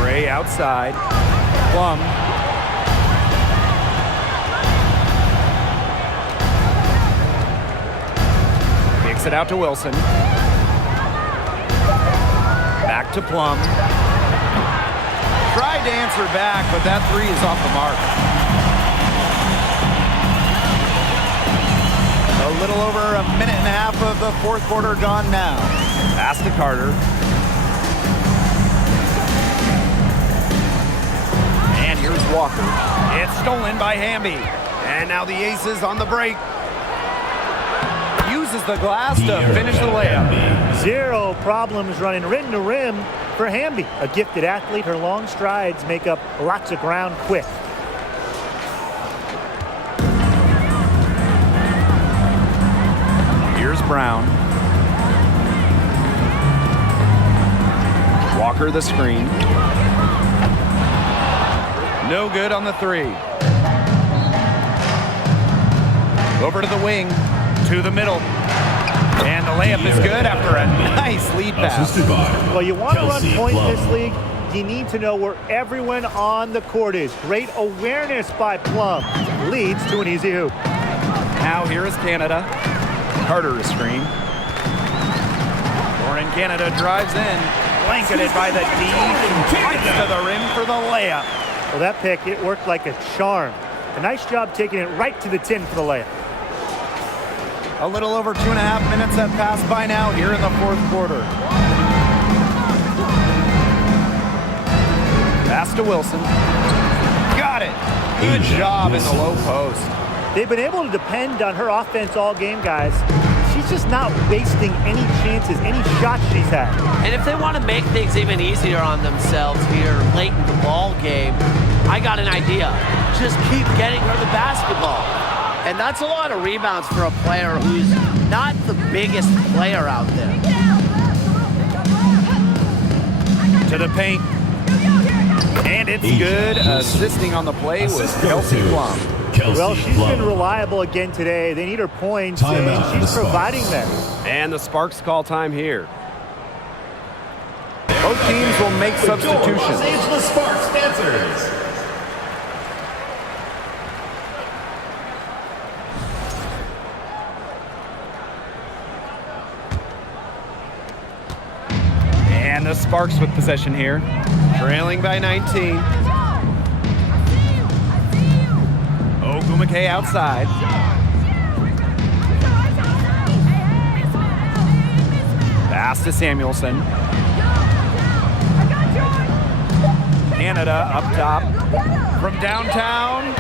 Gray outside. Plum. Kicks it out to Wilson. Back to Plum. Tried to answer back, but that three is off the mark. A little over a minute and a half of the fourth quarter gone now. Pass to Carter. And here's Walker. It's stolen by Hamby. And now the Aces on the break. Uses the glass to finish the layup. Zero problems running rim to rim for Hamby. A gifted athlete, her long strides make up lots of ground quick. Here's Brown. Walker the screen. No good on the three. Over to the wing. To the middle. And the layup is good after a nice lead pass. Well, you want to run point in this league, you need to know where everyone on the court is. Great awareness by Plum. Leads to an easy hoop. Now here is Canada. Carter a screen. Lauren Canada drives in. Blanketed by the D. Right to the rim for the layup. Well, that pick, it worked like a charm. A nice job taking it right to the tin for the layup. A little over 2.5 minutes have passed by now here in the fourth quarter. Pass to Wilson. Got it. Good job in the low post. They've been able to depend on her offense all game, guys. She's just not wasting any chances, any shots she's had. And if they want to make things even easier on themselves here late in the ball game, I got an idea. Just keep getting her the basketball. And that's a lot of rebounds for a player who's not the biggest player out there. To the paint. And it's good. Assisting on the play was Kelsey Plum. Well, she's been reliable again today. They need her points, and she's providing them. And the Sparks call time here. Both teams will make substitutions. Los Angeles Sparks dancers. And the Sparks with possession here. Trailing by 19. Ogumake outside. Pass to Samuelson. Canada up top. From downtown.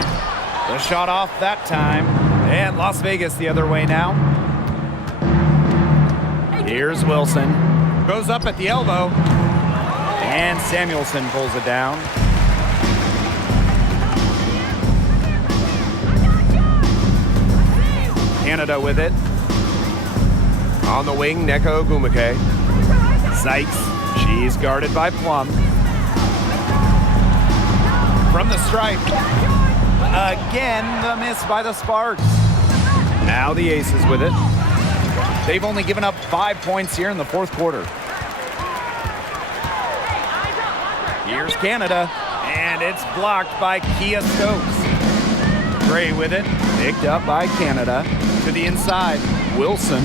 The shot off that time. And Las Vegas the other way now. Here's Wilson. Goes up at the elbow. And Samuelson pulls it down. Canada with it. On the wing, Neko Ogumake. Sykes, she's guarded by Plum. From the stripe. Again, the miss by the Sparks. Now the Aces with it. They've only given up 5 points here in the fourth quarter. Here's Canada, and it's blocked by Kia Stokes. Gray with it, picked up by Canada. To the inside, Wilson.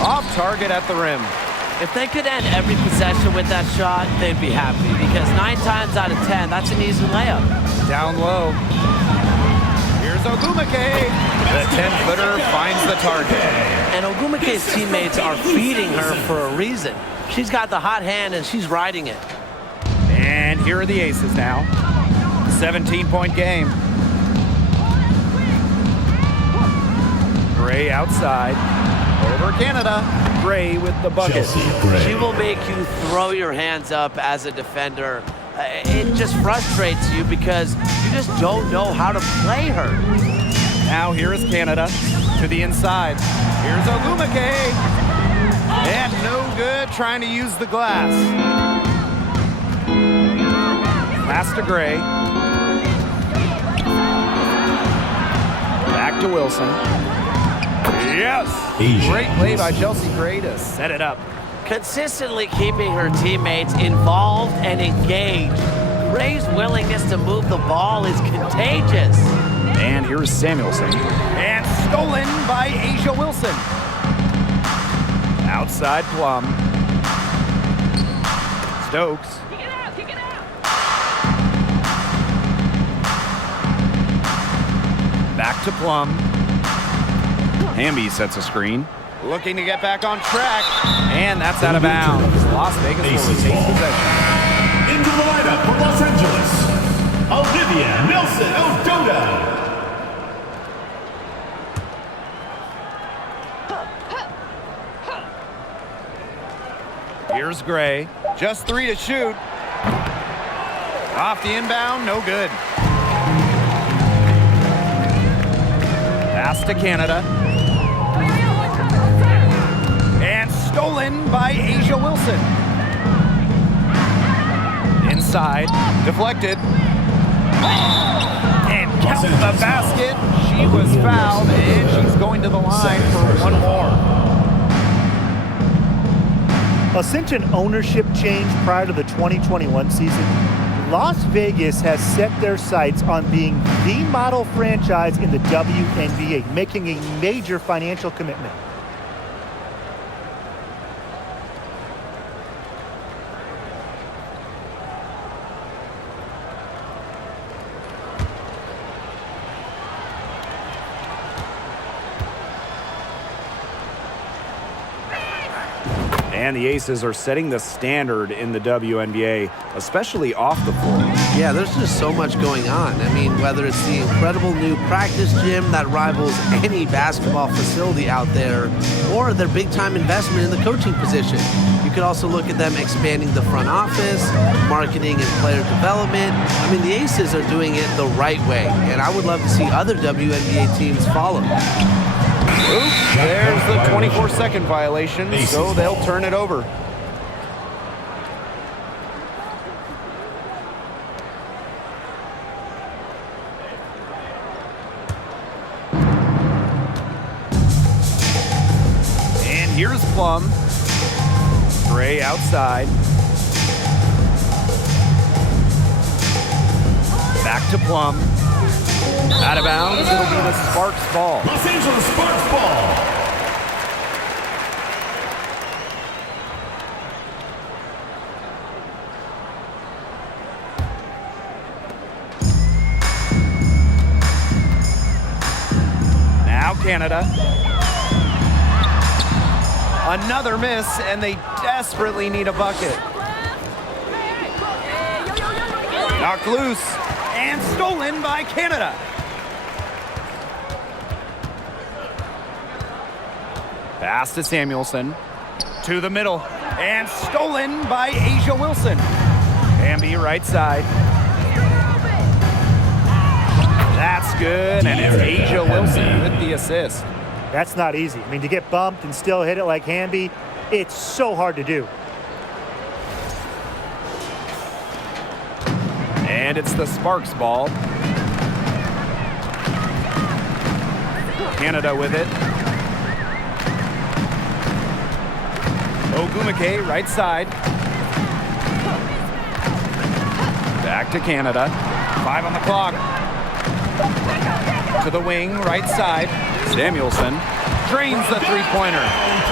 Off target at the rim. If they could end every possession with that shot, they'd be happy, because 9 times out of 10, that's an easy layup. Down low. Here's Ogumake. The 10-footer finds the target. And Ogumake's teammates are feeding her for a reason. She's got the hot hand, and she's riding it. And here are the Aces now. 17-point game. Gray outside. Over Canada. Gray with the bucket. She will make you throw your hands up as a defender. It just frustrates you because you just don't know how to play her. Now here is Canada to the inside. Here's Ogumake. And no good trying to use the glass. Pass to Gray. Back to Wilson. Yes! Great play by Chelsea Gray to set it up. Consistently keeping her teammates involved and engaged. Gray's willingness to move the ball is contagious. And here's Samuelson. And stolen by Asia Wilson. Outside Plum. Stokes. Back to Plum. Hamby sets a screen. Looking to get back on track. And that's out of bounds. Las Vegas will retain possession. Into the lineup for Los Angeles, Olivia Nelson Ododa. Here's Gray. Just 3 to shoot. Off the inbound, no good. Pass to Canada. And stolen by Asia Wilson. Inside, deflected. And count the basket. She was fouled, and she's going to the line for one more. Since an ownership change prior to the 2021 season, Las Vegas has set their sights on being the model franchise in the WNBA, making a major financial commitment. And the Aces are setting the standard in the WNBA, especially off the floor. Yeah, there's just so much going on. I mean, whether it's the incredible new practice gym that rivals any basketball facility out there, or their big-time investment in the coaching position. You could also look at them expanding the front office, marketing and player development. I mean, the Aces are doing it the right way, and I would love to see other WNBA teams follow. Oops, there's the 24-second violation, so they'll turn it over. And here's Plum. Gray outside. Back to Plum. Out of bounds, it'll be the Sparks ball. Los Angeles Sparks ball. Now Canada. Another miss, and they desperately need a bucket. Knocked loose and stolen by Canada. Pass to Samuelson. To the middle. And stolen by Asia Wilson. Bambi right side. That's good. And it's Asia Wilson with the assist. That's not easy. I mean, to get bumped and still hit it like Hamby, it's so hard to do. And it's the Sparks ball. Canada with it. Ogumake, right side. Back to Canada. 5 on the clock. To the wing, right side. Samuelson drains the three-pointer.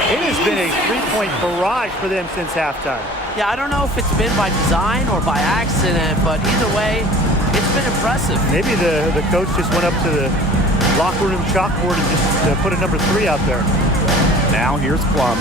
It has been a three-point barrage for them since halftime. Yeah, I don't know if it's been by design or by accident, but either way, it's been impressive. Maybe the coach just went up to the locker room chalkboard and just put a number 3 out there. Now here's Plum.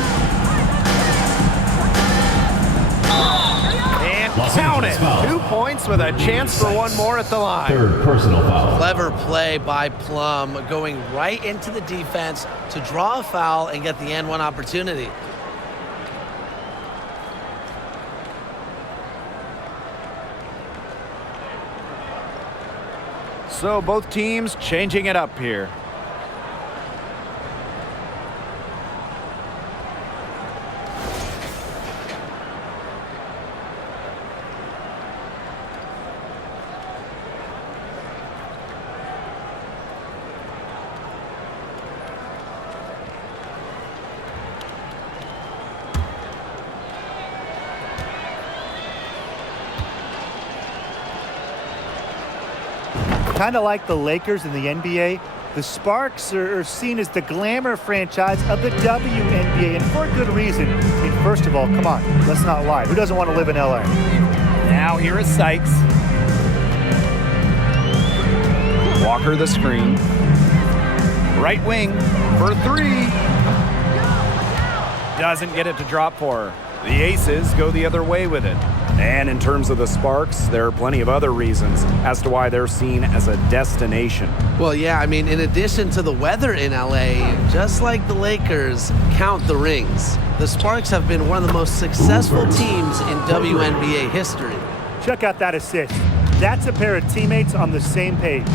And count it. 2 points with a chance for one more at the line. Third personal foul. Clever play by Plum, going right into the defense to draw a foul and get the N1 opportunity. So both teams changing it up here. Kind of like the Lakers in the NBA, the Sparks are seen as the glamour franchise of the WNBA, and for a good reason. I mean, first of all, come on, let's not lie. Who doesn't want to live in LA? Now here is Sykes. Walker the screen. Right wing for 3. Doesn't get it to drop for her. The Aces go the other way with it. And in terms of the Sparks, there are plenty of other reasons as to why they're seen as a destination. Well, yeah, I mean, in addition to the weather in LA, just like the Lakers, count the rings. The Sparks have been one of the most successful teams in WNBA history. Check out that assist. That's a pair of teammates on the same page.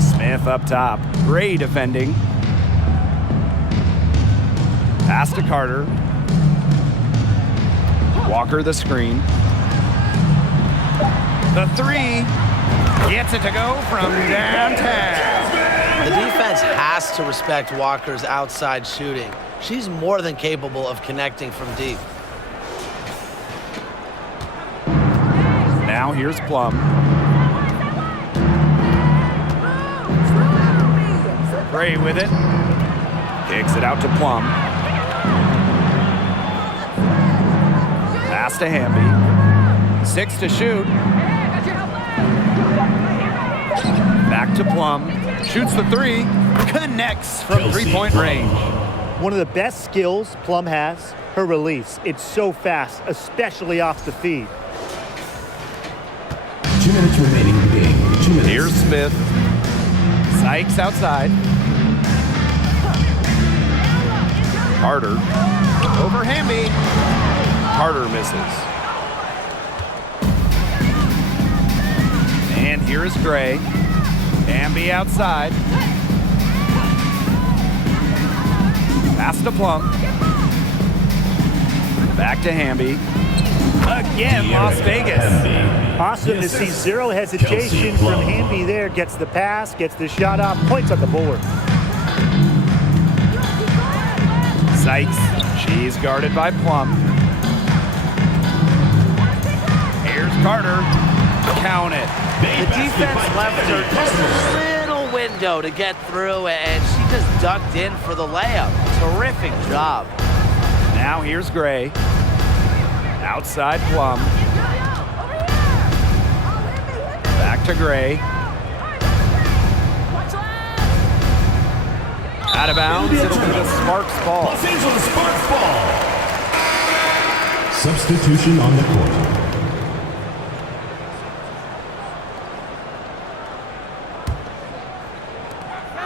Smith up top. Gray defending. Pass to Carter. Walker the screen. The 3 gets it to go from downtown. The defense has to respect Walker's outside shooting. She's more than capable of connecting from deep. Now here's Plum. Gray with it. Kicks it out to Plum. Pass to Hamby. 6 to shoot. Back to Plum. Shoots the 3. Connects from three-point range. One of the best skills Plum has, her release. It's so fast, especially off the feed. 2 minutes remaining in the game. 2 minutes. Here's Smith. Sykes outside. Carter. Over Hamby. Carter misses. And here is Gray. Hamby outside. Pass to Plum. Back to Hamby. Again, Las Vegas. Awesome to see zero hesitation from Hamby there. Gets the pass, gets the shot off, points on the board. Sykes. She's guarded by Plum. Here's Carter. Count it. The defense left her just a little window to get through, and she just ducked in for the layup. Terrific job. Now here's Gray. Outside Plum. Back to Gray. Out of bounds. It'll be the Sparks ball. Los Angeles Sparks ball. Substitution on the court.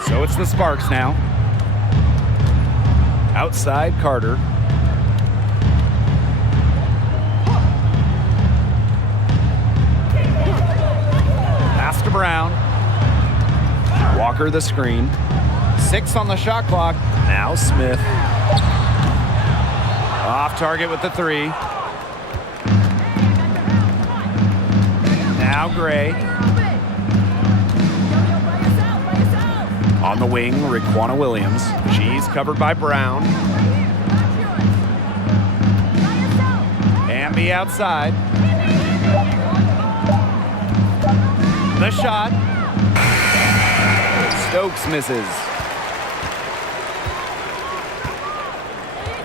So it's the Sparks now. Outside Carter. Pass to Brown. Walker the screen. 6 on the shot clock. Now Smith. Off target with the 3. Now Gray. On the wing, Raquana Williams. She's covered by Brown. Amby outside. The shot. Stokes misses.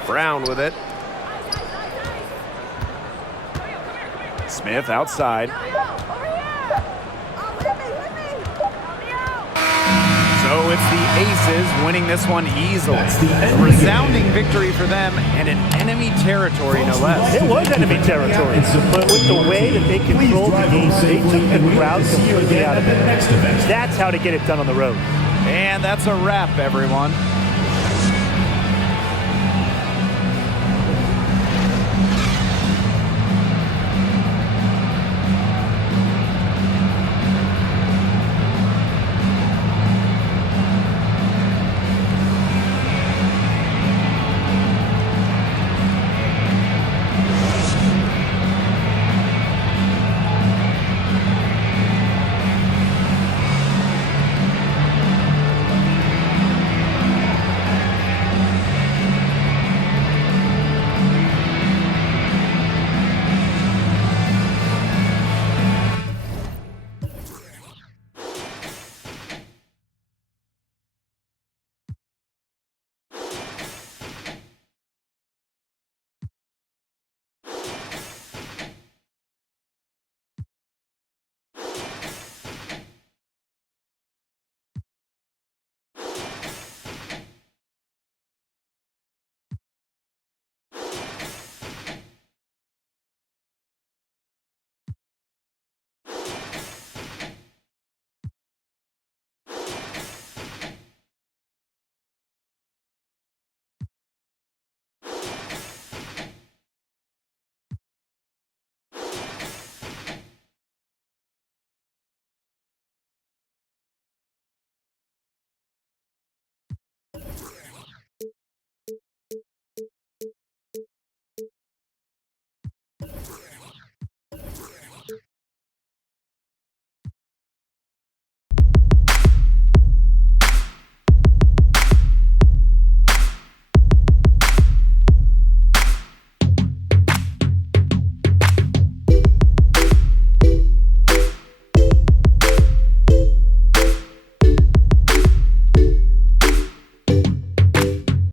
Brown with it. Smith outside. So it's the Aces winning this one easily. A resounding victory for them and in enemy territory, no less. It was enemy territory, but with the way that they controlled the game, they took the crowd completely out of it. That's how to get it done on the road. And that's a wrap, everyone.